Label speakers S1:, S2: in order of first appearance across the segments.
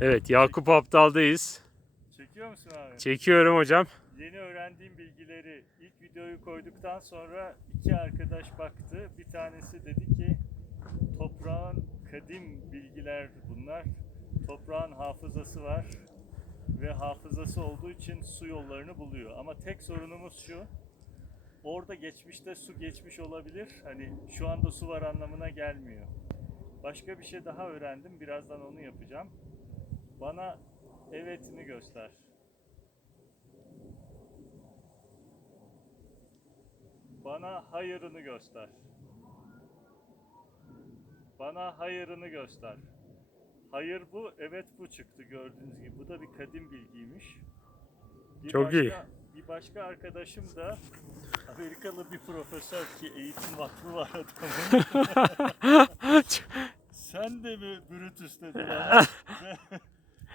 S1: Evet Yakup Aptal'dayız.
S2: Çekiyor musun abi?
S1: Çekiyorum hocam.
S2: Yeni öğrendiğim bilgileri ilk videoyu koyduktan sonra iki arkadaş baktı. Bir tanesi dedi ki toprağın kadim bilgiler bunlar. Toprağın hafızası var ve hafızası olduğu için su yollarını buluyor. Ama tek sorunumuz şu. Orada geçmişte su geçmiş olabilir. Hani şu anda su var anlamına gelmiyor. Başka bir şey daha öğrendim. Birazdan onu yapacağım. Bana evetini göster. Bana hayırını göster. Bana hayırını göster. Hayır bu, evet bu çıktı gördüğünüz gibi. Bu da bir kadim bilgiymiş. Bir
S1: Çok
S2: başka,
S1: iyi.
S2: Bir başka arkadaşım da Amerikalı bir profesör ki eğitim vakfı var adamın. Sen de mi Brutus dedi bana.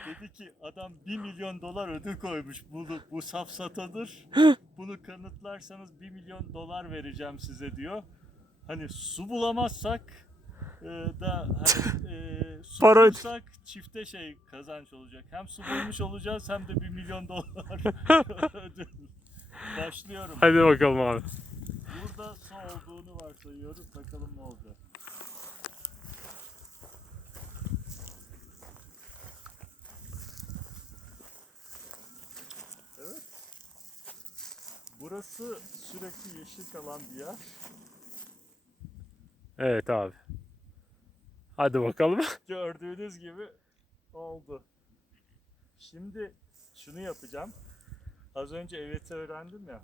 S2: Dedi ki adam 1 milyon dolar ödül koymuş. Bu, bu safsatadır. Bunu kanıtlarsanız 1 milyon dolar vereceğim size diyor. Hani su bulamazsak e, da hani, e, su
S1: Para
S2: bulursak çifte şey kazanç olacak. Hem su bulmuş olacağız hem de 1 milyon dolar ödül. Başlıyorum.
S1: Hadi bakalım abi.
S2: Burada su olduğunu varsayıyoruz. Bakalım ne olacak. Evet. Burası sürekli yeşil kalan bir yer.
S1: Evet abi. Hadi bakalım.
S2: Gördüğünüz gibi oldu. Şimdi şunu yapacağım. Az önce evet'i öğrendim ya.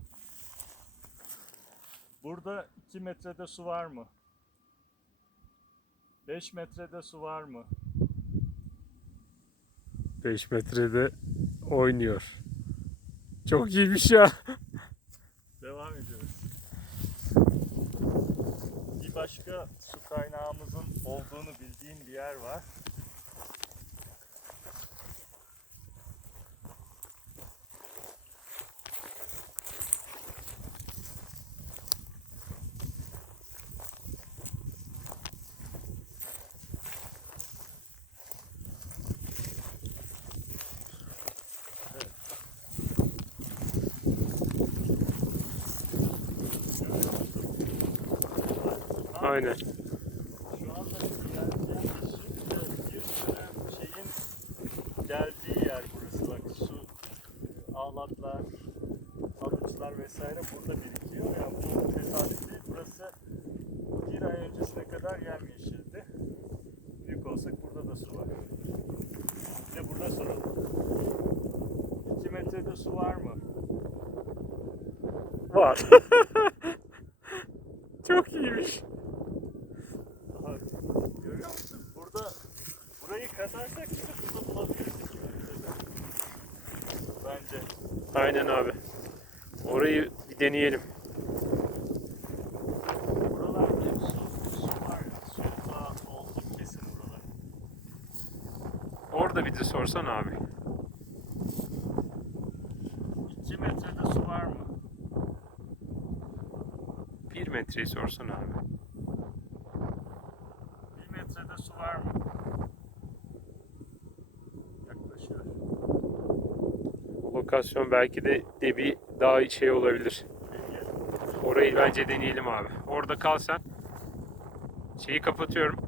S2: Burada 2 metrede su var mı? 5 metrede su var mı?
S1: 5 metrede oynuyor. Çok iyiymiş ya.
S2: Başka su kaynağımızın olduğunu bildiğim bir yer var.
S1: Aynen.
S2: Şu anda bir sürü şeyin geldiği yer burası bak su ağlatlar, alıçlar vesaire burada birikiyor. Yani bu tesadüf değil. Burası bir ay öncesine kadar yemyeşildi. Büyük olsak burada da su var. Bir de burada soralım. 2 metrede su var mı?
S1: Var. Çok iyiymiş.
S2: Aha, görüyor musun? Burada iki metrede. Bence.
S1: Aynen abi. Orayı bir deneyelim.
S2: Buralarda hep su, su var ya. Su da oldu kesin buralar.
S1: Orada bir de sorsan abi.
S2: 2 metrede su var mı?
S1: 1 metreyi sorsan abi.
S2: 1 metrede su var mı?
S1: Lokasyon belki de debi daha şey olabilir. Orayı bence deneyelim abi. Orada kal sen. Şeyi kapatıyorum.